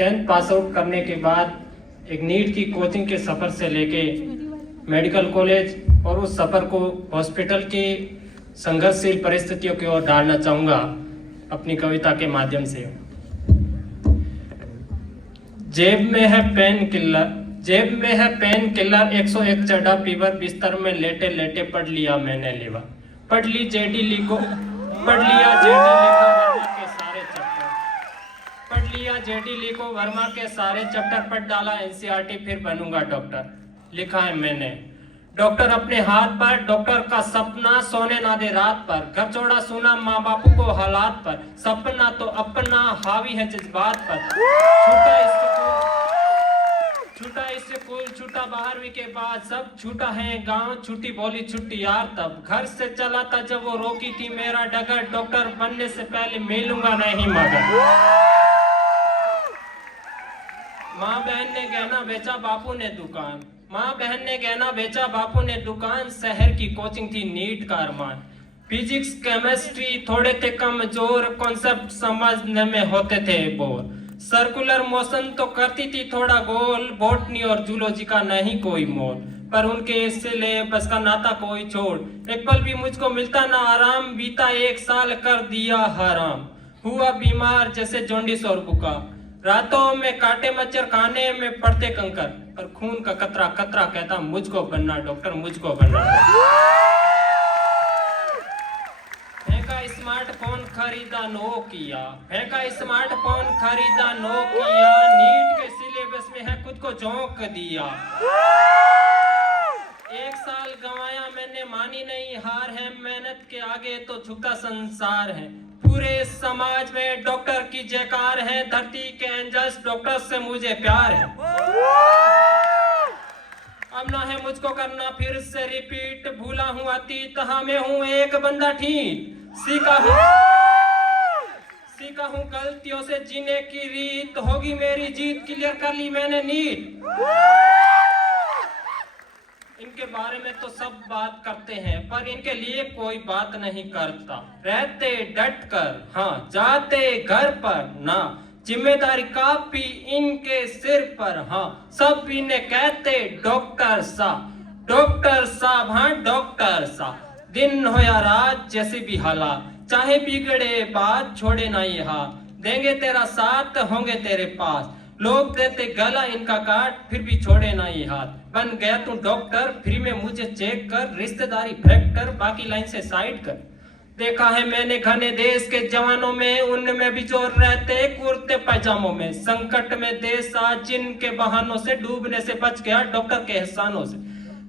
10th pass out करने के बाद एक नीट की कोचिंग के सफ़र से लेके मेडिकल कॉलेज और उस सफ़र को हॉस्पिटल की संघर्षशील परिस्थितियों की ओर डालना चाहूँगा अपनी कविता के माध्यम से। जेब में है पेन किलर 101 चढ़ा फीवर, बिस्तर में लेटे लेटे पढ़ लिया मैंने लेवा, पढ़ लिया जेडी ली को वर्मा के सारे चैप्टर पढ़ डाला एनसीईआरटी, फिर बनूंगा डॉक्टर। लिखा है मैंने डॉक्टर अपने हाथ पर, डॉक्टर का सपना सोने ना दे रात पर, घर छोड़ा सुना माँ बापू को हालात पर, सपना तो अपना हावी है जज्बात पर। छूटा स्कूल छूटा 12वीं के बाद, सब छूटा है गांव, छूटी बोली छुट्टी यार तब, घर से चला था जब वो रोकी थी मेरा डगर, डॉक्टर बनने से पहले मिलूंगा नहीं मगर। माँ बहन ने गहना बेचा बापू ने दुकान, माँ बहन ने गहना बेचा बापू ने दुकान, शहर की कोचिंग थी नीट का अरमान, फिजिक्स केमिस्ट्री थोड़े थे कमजोर, कॉन्सेप्ट समझने में होते थे बोर, सर्कुलर मोशन तो करती थी थोड़ा गोल, बॉटनी और जूलॉजी का नहीं कोई मोल, पर उनके सिलेबस का नाता कोई छोड़, एक पल भी मुझको मिलता ना आराम, बीता 1 साल कर दिया हराम, हुआ बीमार जैसे जॉन्डिस और बुखार, रातों में काटे मच्छर खाने में पड़ते कंकर, पर खून का कतरा कतरा कहता मुझको बनना डॉक्टर, मुझको बनना। फेंका स्मार्टफोन खरीदा नोकिया, फेंका स्मार्टफोन खरीदा नोकिया, नीट के सिलेबस में है खुद को झोंक दिया। 1 साल गंवाया मैंने, मानी नहीं हार है, मेहनत के आगे तो झुकता संसार है, पूरे समाज में डॉक्टर की जयकार है, धरती के एंजल्स डॉक्टर से मुझे प्यार है। अब ना है मुझको करना फिर से रिपीट, भूला हूँ अतीत हाँ मैं हूँ एक बंदा ठीक, सीखा हूँ गलतियों से जीने की रीत, होगी मेरी जीत क्लियर कर ली मैंने नीट। इनके बारे में तो सब बात करते हैं, पर इनके लिए कोई बात नहीं करता, रहते डट कर हाँ जाते घर पर ना, जिम्मेदारी काफी इनके सिर पर हाँ, सब इन्हें कहते डॉक्टर साहब हाँ डॉक्टर साहब, दिन हो या रात जैसे भी हालात, चाहे बिगड़े बात छोड़े ना ये हाथ, देंगे तेरा साथ होंगे तेरे पास, लोग देते गला इनका काट फिर भी छोड़े ना ये हाथ, बन गया तू डॉक्टर फ्री में मुझे चेक कर, रिश्तेदारी फैक्टर बाकी लाइन से साइड कर। देखा है मैंने घने देश के जवानों में, उनमें भी जोर रहते कुर्ते पैजामों में, संकट में देश आज जिनके बहानों से डूबने से बच गया डॉक्टर के एहसानों से,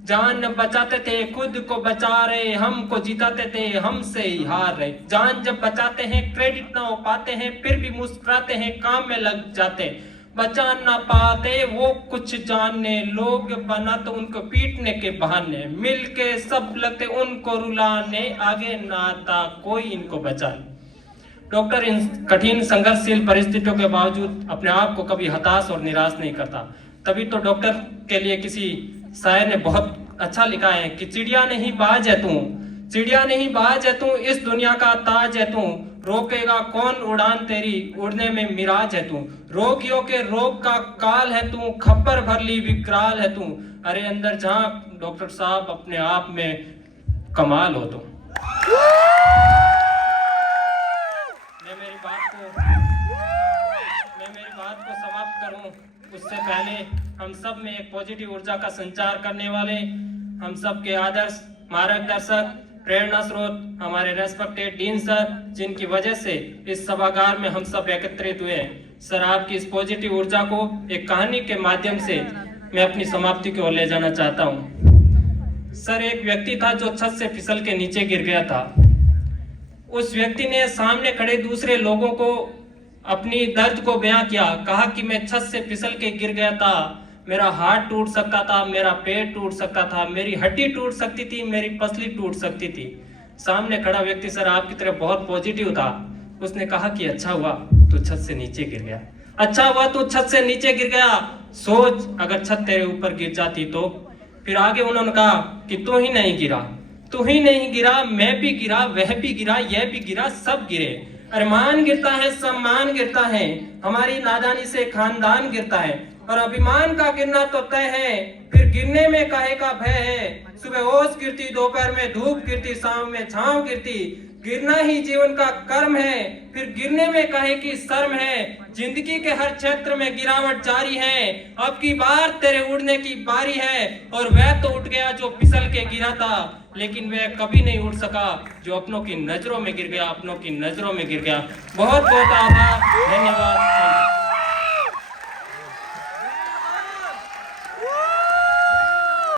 जान बचाते थे खुद को बचा रहे, हमको जिताते थे हमसे ही हार रहे, जान जब बचाते हैं क्रेडिट ना हो पाते हैं, फिर भी मुस्कुराते हैं काम में लग जाते, बचा ना पाते वो कुछ जानने, लोग बना तो उनको पीटने के बहाने, मिलके सब लगते उनको रुलाने, आगे ना आता कोई इनको बचाने। डॉक्टर इन कठिन संघर्षशील परिस्थितियों के बावजूद अपने आप को कभी हताश और निराश नहीं करता, तभी तो डॉक्टर के लिए किसी शायर ने बहुत अच्छा लिखा है कि चिड़िया नहीं बाज है तू, चिड़िया नहीं बाज है तू, इस दुनिया का ताज है तू, रोकेगा कौन उड़ान तेरी उड़ने में मिराज है तू, रोगियों के रोग का काल है तू, खप्पर भरली विकराल है तू, अरे अंदर झांक डॉक्टर साहब अपने आप में कमाल हो तुम। मैं मेरी बात को समाप्त करूं उससे पहले हम सब में एक पॉजिटिव ऊर्जा का संचार करने वाले, हम सब के आदर्श मार्गदर्शक प्रेरणा स्रोत हमारे रेस्पेक्टेड डीन सर, जिनकी वजह से इस सभागार में हम सब एकत्रित हुए हैं। सर आपकी इस पॉजिटिव ऊर्जा को एक कहानी के माध्यम से मैं अपनी समाप्ति की ओर ले जाना चाहता हूँ। सर एक व्यक्ति था जो छत से फिसल के नीचे गिर गया था। उस व्यक्ति ने सामने खड़े दूसरे लोगों को अपनी दर्द को बयां किया, कहा कि मैं छत से फिसल के गिर गया था, मेरा हाथ टूट सकता था, मेरा पेट टूट सकता था, मेरी हड्डी टूट सकती थी, मेरी पसली टूट सकती थी। सामने खड़ा व्यक्ति सर आपकी तरफ बहुत पॉजिटिव था, उसने कहा कि अच्छा हुआ तू छत से नीचे गिर गया, अच्छा हुआ तू छत से नीचे गिर गया, सोच अगर छत तेरे ऊपर गिर जाती तो। फिर आगे उन्होंने कहा कि तू ही नहीं गिरा, मैं भी गिरा, वह भी गिरा, यह भी गिरा, सब गिरे, अरमान गिरता है, सम्मान गिरता है, हमारी नादानी से खानदान गिरता है, और अभिमान का गिरना तो तय है, फिर गिरने में काहे का भय है। सुबह ओस गिरती, दोपहर में धूप गिरती, शाम में छांव गिरती, गिरना ही जीवन का कर्म है, फिर गिरने में काहे की शर्म है। जिंदगी के हर क्षेत्र में गिरावट जारी है, अब की बार तेरे उड़ने की बारी है। और वह तो उठ गया जो फिसल के गिरा था, लेकिन वह कभी नहीं उड़ सका जो अपनों की नजरों में गिर गया, अपनों की नजरों में गिर गया। बहुत बहुत आभार, धन्यवाद।